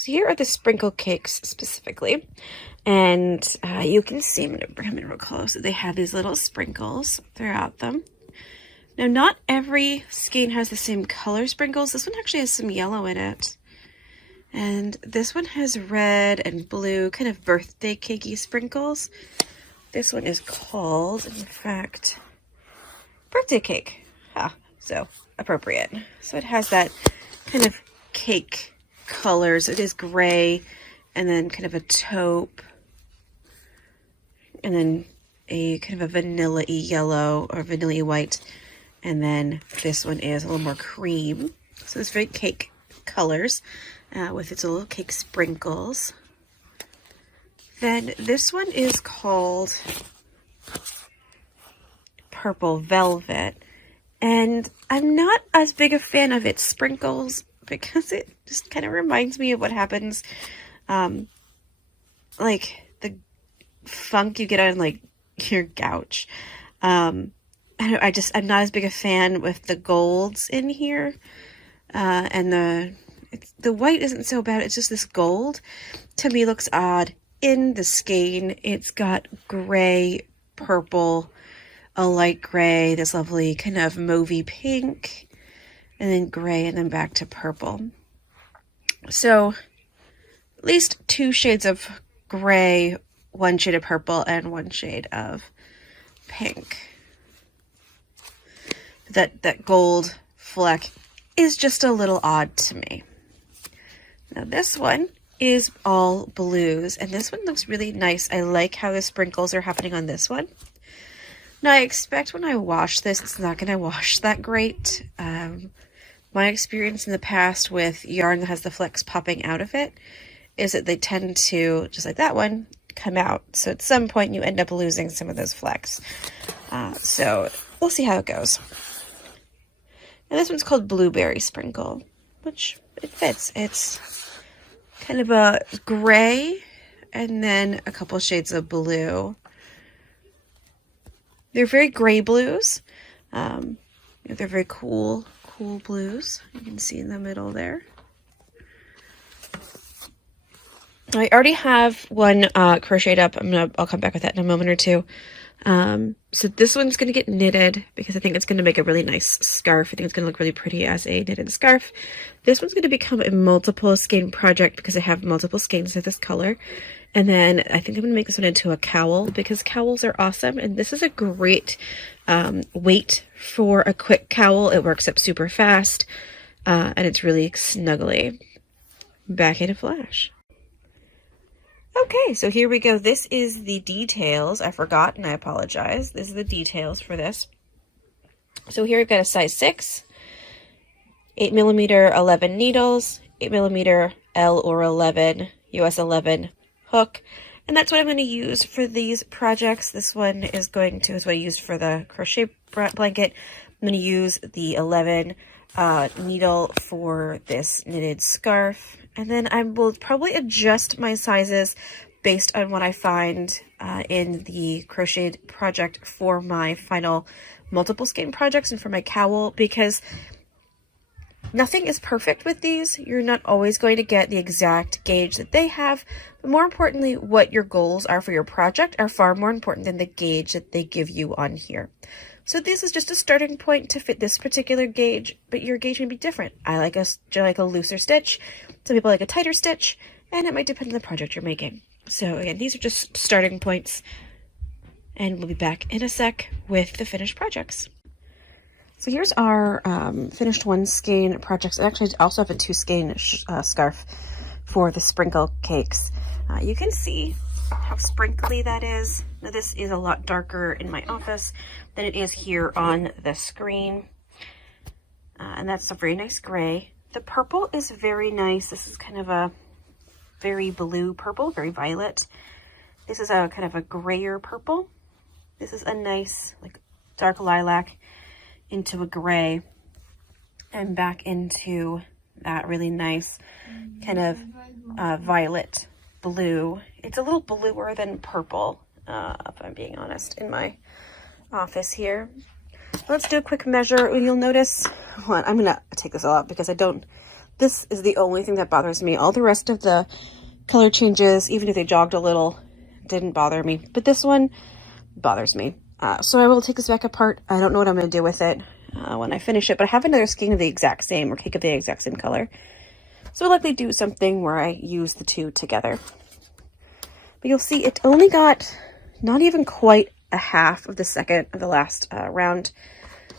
So here are the sprinkle cakes specifically. And you can see, I'm going to bring them in real close, they have these little sprinkles throughout them. Now, not every skein has the same color sprinkles. This one actually has some yellow in it. And this one has red and blue, kind of birthday cakey sprinkles. This one is called, in fact, birthday cake. So appropriate. So it has that kind of cake colors. It is gray and then kind of a taupe and then a kind of a vanilla-y yellow or vanilla-y white. And then this one is a little more cream. So it's very cake colors with its little cake sprinkles. Then this one is called Purple Velvet. And I'm not as big a fan of its sprinkles because it just kind of reminds me of what happens, like the funk you get on like your couch. I'm not as big a fan with the golds in here, and the white isn't so bad. It's just this gold to me looks odd in the skein. It's got gray, purple, a light gray, this lovely kind of mauvey pink, and then gray, and then back to purple. So at least 2 shades of gray, 1 shade of purple, and 1 shade of pink. That gold fleck is just a little odd to me. Now this one is all blues, and this one looks really nice. I like how the sprinkles are happening on this one. Now, I expect when I wash this, it's not going to wash that great. My experience in the past with yarn that has the flecks popping out of it is that they tend to, just like that one, come out. So at some point, you end up losing some of those flecks. So we'll see how it goes. And this one's called Blueberry Sprinkle, which it fits. It's kind of a gray and then a couple shades of blue. They're very gray blues. They're very cool blues. You can see in the middle there. I already have one crocheted up. I'll come back with that in a moment or two. So this one's going to get knitted because I think it's going to make a really nice scarf. I think it's going to look really pretty as a knitted scarf. This one's going to become a multiple skein project because I have multiple skeins of this color. And then I think I'm going to make this one into a cowl because cowls are awesome. And this is a great weight for a quick cowl. It works up super fast and it's really snuggly. Back in a flash. Okay, so here we go. This is the details. I forgot and I apologize. This is the details for this. So here we've got a size 6, 8mm 11 needles, 8mm L or 11, US 11 hook. And that's what I'm going to use for these projects. This one is what I used for the crochet blanket. I'm going to use the 11 needle for this knitted scarf. And then I will probably adjust my sizes based on what I find in the crocheted project for my final multiple skein projects and for my cowl, because nothing is perfect with these. You're not always going to get the exact gauge that they have, but more importantly, what your goals are for your project are far more important than the gauge that they give you on here. So this is just a starting point to fit this particular gauge, but your gauge may be different. I like a looser stitch. Some people like a tighter stitch, and it might depend on the project you're making. So again, these are just starting points, and we'll be back in a sec with the finished projects. So here's our finished 1 skein projects. I actually also have a 2 skein scarf for the sprinkle cakes. You can see how sprinkly that is. Now this is a lot darker in my office than it is here on the screen. And that's a very nice gray. The purple is very nice. This is kind of a very blue purple, very violet. This is a kind of a grayer purple. This is a nice like dark lilac into a gray and back into that really nice kind of violet blue. It's a little bluer than purple, if I'm being honest, in my office here. Let's do a quick measure. You'll notice, I'm going to take this all out because I don't This is the only thing that bothers me. All the rest of the color changes, even if they jogged a little, didn't bother me. But this one bothers me. So I will take this back apart. I don't know what I'm going to do with it when I finish it, but I have another skein of the exact same, or cake of the exact same color. So I'll likely do something where I use the two together. But you'll see it only got not even quite a half of the second of the last round.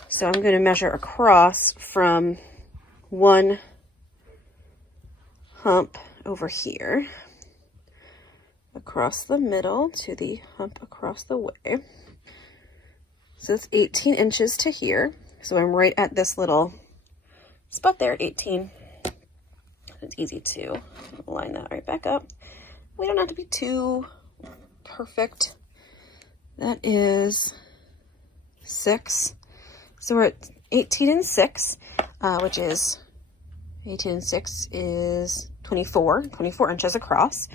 So I'm going to measure across from one hump over here, across the middle to the hump across the way. So it's 18 inches to here. So I'm right at this little spot there, 18. It's easy to line that right back up. We don't have to be too perfect. That is 6. So we're at 18 and 6, which is 18 and 6 is 24 inches across.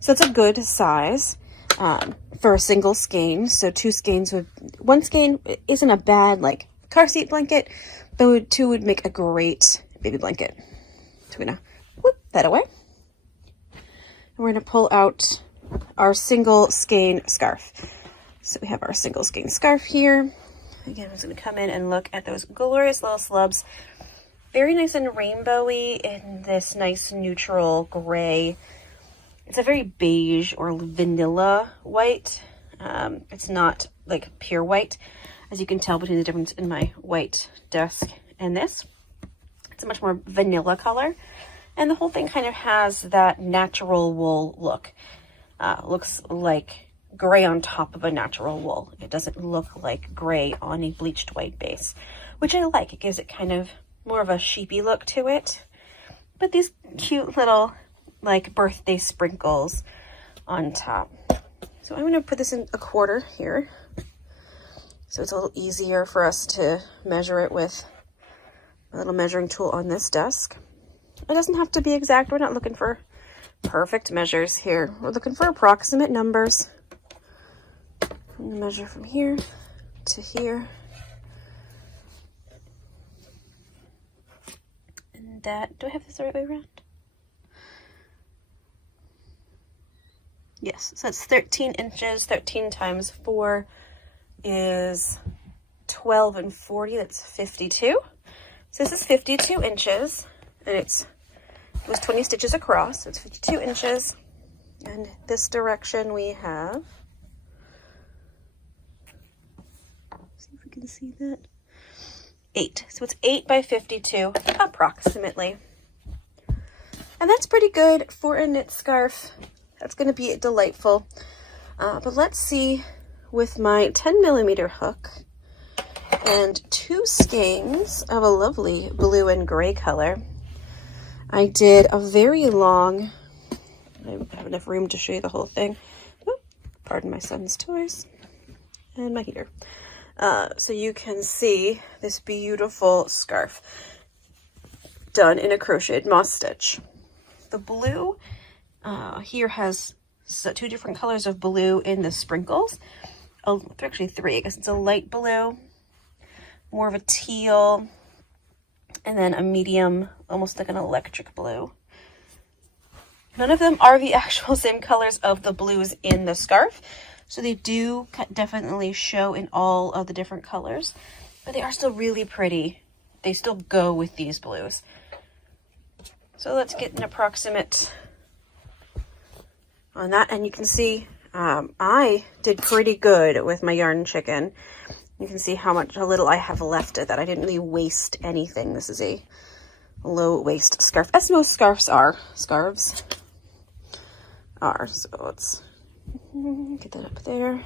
So that's a good size for a single skein. So one skein isn't a bad like car seat blanket, but two would make a great baby blanket. So we're gonna whoop that away. And we're gonna pull out our single skein scarf. So we have our single skein scarf here. Again, I'm just gonna come in and look at those glorious little slubs. Very nice and rainbowy in this nice neutral gray. It's a very beige or vanilla white. It's not like pure white, as you can tell between the difference in my white desk and this. It's a much more vanilla color. And the whole thing kind of has that natural wool look. Looks like gray on top of a natural wool. It doesn't look like gray on a bleached white base, which I like. It gives it kind of more of a sheepy look to it. But these cute little like birthday sprinkles on top. So I'm going to put this in a quarter here, so it's a little easier for us to measure it with a little measuring tool on this desk. It doesn't have to be exact. We're not looking for perfect measures here. We're looking for approximate numbers. I'm going to measure from here to here. And that, do I have this the right way around? Yes, so it's 13 inches. 13 times 4 is 12 and 40. That's 52. So this is 52 inches, and it was 20 stitches across, so it's 52 inches. And this direction we have, see if we can see that, 8. So it's 8 by 52 approximately. And that's pretty good for a knit scarf. That's going to be delightful. But let's see, with my 10mm hook and 2 skeins of a lovely blue and gray color, I did a very long, I don't have enough room to show you the whole thing. Oh, pardon my son's toys and my heater. So you can see this beautiful scarf done in a crocheted moss stitch. The blue here has 2 different colors of blue in the sprinkles. Oh, actually 3. I guess it's a light blue, more of a teal, and then a medium, almost like an electric blue. None of them are the actual same colors of the blues in the scarf, so they do definitely show in all of the different colors, but they are still really pretty. They still go with these blues. So let's get an approximate on that, and you can see I did pretty good with my yarn chicken. You can see how little I have left of that. I didn't really waste anything. This is a low waist scarf, as most scarves are. So let's get that up there.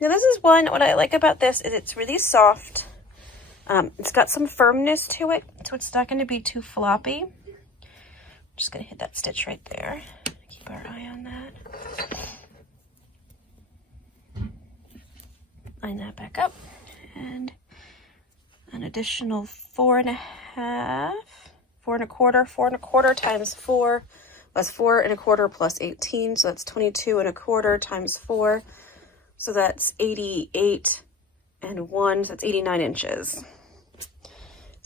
Now this is what I like about this is it's really soft. It's got some firmness to it, so it's not going to be too floppy. I'm just going to hit that stitch right there. Keep our eye on that. Line that back up, and an additional 4 1/4 times 4. That's 4 1/4 plus 18, so that's 22 1/4 times 4. So that's 88 and 1, so that's 89 inches.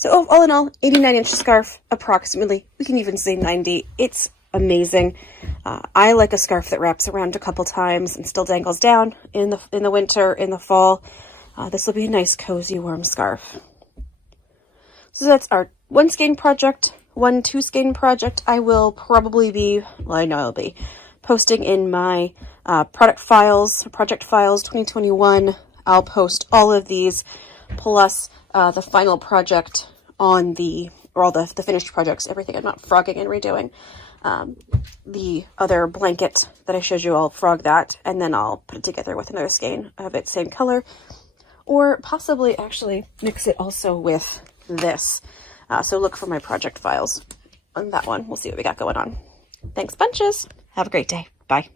So all in all, 89-inch scarf, approximately. We can even say 90. It's amazing. I like a scarf that wraps around a couple times and still dangles down in the winter, in the fall. This will be a nice, cozy, warm scarf. So that's our one skein project. One 2 skein project I will probably be, well, I know I'll be posting in my project files 2021. I'll post all of these plus the final project on all the finished projects, everything I'm not frogging and redoing. The other blanket that I showed you, I'll frog that, and then I'll put it together with another skein of its same color, or possibly actually mix it also with this. So look for my project files on that one. We'll see what we got going on. Thanks bunches. Have a great day. Bye.